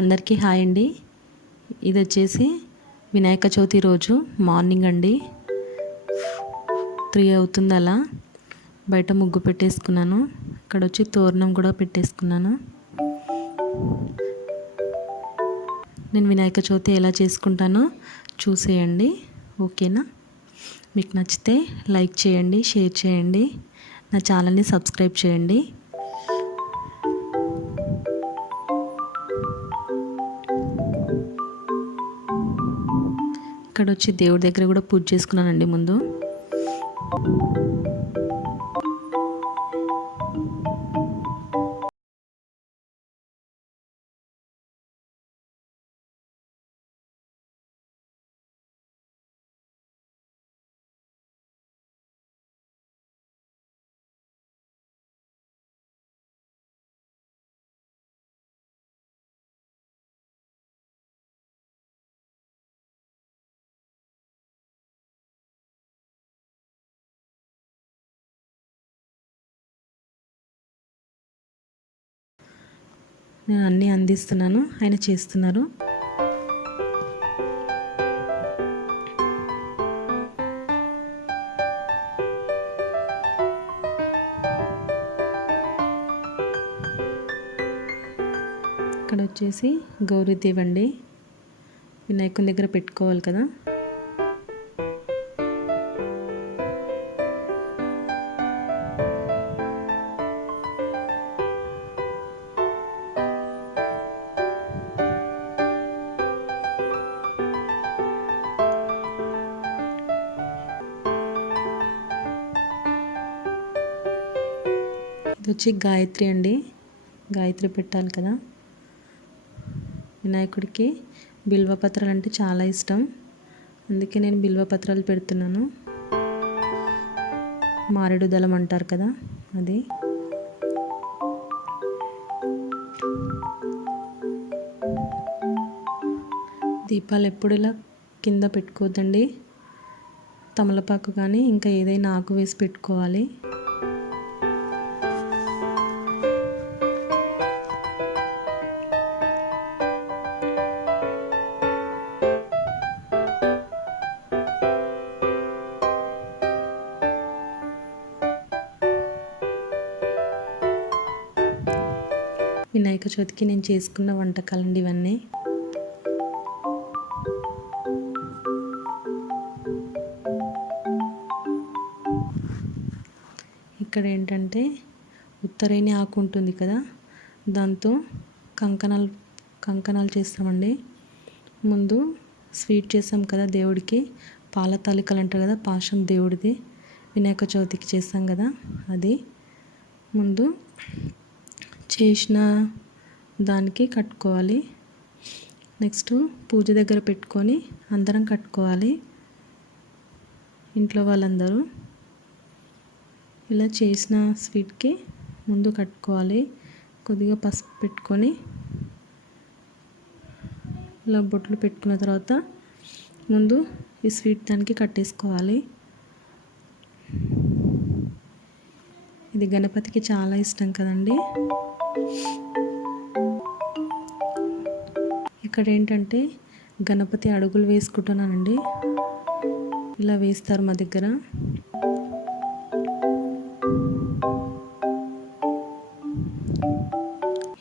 అందరికీ హాయ్ అండి. ఇది వచ్చేసి వినాయక చవితి రోజు మార్నింగ్ అండి. త్రీ అవుతుంది అలా. బయట ముగ్గు పెట్టేసుకున్నాను. ఇక్కడ వచ్చి తోరణం కూడా పెట్టేసుకున్నాను. నేను వినాయక చవితి ఎలా చేసుకుంటానో చూసేయండి. ఓకేనా? మీకు నచ్చితే లైక్ చేయండి షేర్ చేయండి. నా ఛానల్ని సబ్స్క్రైబ్ చేయండి. ఇక్కడ వచ్చి దేవుడి దగ్గర కూడా పూజ చేసుకున్నానండి ముందు. నేను అన్నీ అందిస్తున్నాను. ఆయన చేస్తున్నారు. ఇక్కడ వచ్చేసి గౌరీదేవి అండి. వినాయకుని దగ్గర పెట్టుకోవాలి కదా. ఇది వచ్చి గాయత్రి అండి. గాయత్రి పెట్టాలి కదా. వినాయకుడికి బిల్వపత్రాలు అంటే చాలా ఇష్టం. అందుకే నేను బిల్వపత్రాలు పెడుతున్నాను. మారేడు దళం అంటారు కదా అది. దీపాలు ఎప్పుడు ఇలా కింద పెట్టుకోవద్దండి. తమలపాకు కానీ ఇంకా ఏదైనా ఆకు వేసి పెట్టుకోవాలి. వినాయక చవితికి నేను చేసుకున్న వంటకాలండి ఇవన్నీ. ఇక్కడ ఏంటంటే ఉత్తరేణి ఆకు ఉంటుంది కదా దాంతో కంకణాలు కంకణాలు చేస్తామండి. ముందు స్వీట్ చేస్తాం కదా దేవుడికి పాల తాలికలు అంటారు కదా పాశం దేవుడిది వినాయక చవితికి చేస్తాం కదా అది. ముందు చేసిన దానికి కట్టుకోవాలి. నెక్స్ట్ పూజ దగ్గర పెట్టుకొని అందరం కట్టుకోవాలి. ఇంట్లో వాళ్ళందరూ ఇలా చేసిన స్వీట్కి ముందు కట్టుకోవాలి. కొద్దిగా పసుపు పెట్టుకొని ఇలా బొట్లు పెట్టుకున్న తర్వాత ముందు ఈ స్వీట్ దానికి కట్టేసుకోవాలి. ఇది గణపతికి చాలా ఇష్టం కదండి. ఇక్కడ ఏంటంటే గణపతి అడుగులు వేసుకుంటున్నానండి. ఇలా వేస్తారు మా దగ్గర.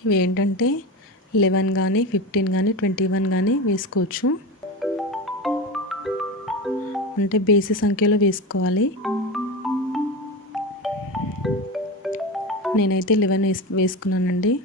ఇవి ఏంటంటే లెవెన్ కానీ ఫిఫ్టీన్ కానీ ట్వంటీ వన్ కానీ వేసుకోవచ్చు. అంటే బేసి సంఖ్యలో వేసుకోవాలి. నేనైతే లెవెన్ వేసు వేసుకున్నానండి.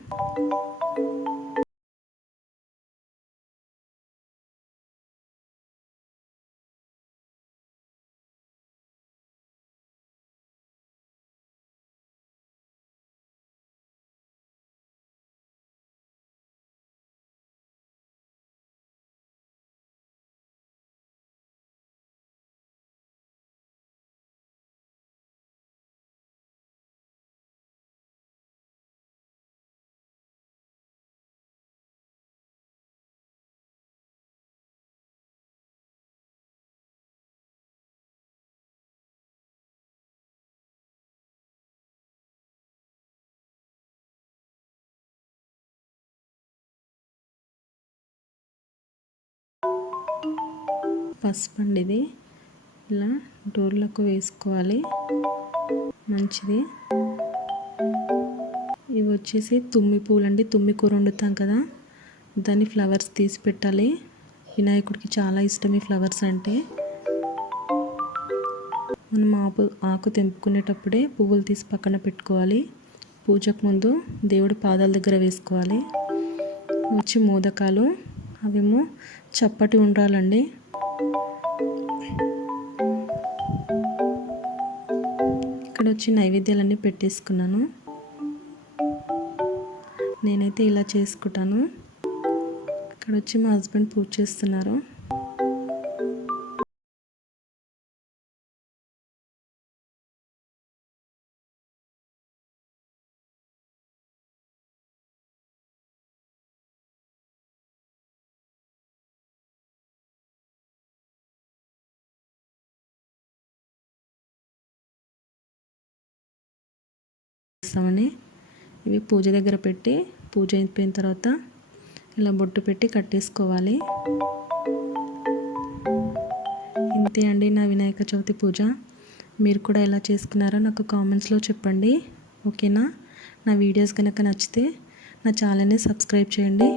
పసుపు అండి ఇది ఇలా డోర్లకు వేసుకోవాలి. మంచిది. ఇవి వచ్చేసి తుమ్మి పూలు అండి తుమ్మి కూర వండుతాం కదా. దాన్ని ఫ్లవర్స్ తీసి పెట్టాలి. వినాయకుడికి చాలా ఇష్టం ఈ ఫ్లవర్స్ అంటే. మనం ఆకు ఆకు తెంపుకునేటప్పుడే పువ్వులు తీసి పక్కన పెట్టుకోవాలి. పూజకు ముందు దేవుడి పాదాల దగ్గర వేసుకోవాలి. వచ్చి మోదకాలు అవేమో చప్పటి ఉండాలండి. ఇక్కడ వచ్చి నైవేద్యాలన్నీ పెట్టేసుకున్నాను. నేనైతే ఇలా చేసుకుంటాను. ఇక్కడ వచ్చి మా హస్బెండ్ పూజ చేస్తున్నారు. చేస్తామని ఇవి పూజ దగ్గర పెట్టి పూజ అయిపోయిన తర్వాత ఇలా బొట్టు పెట్టి కట్టేసుకోవాలి. ఇంతే అండి నా వినాయక చవితి పూజ. మీరు కూడా ఎలా చేసుకున్నారో నాకు కామెంట్స్లో చెప్పండి. ఓకేనా? నా వీడియోస్ కనుక నచ్చితే నా ఛానల్ని సబ్స్క్రైబ్ చేయండి.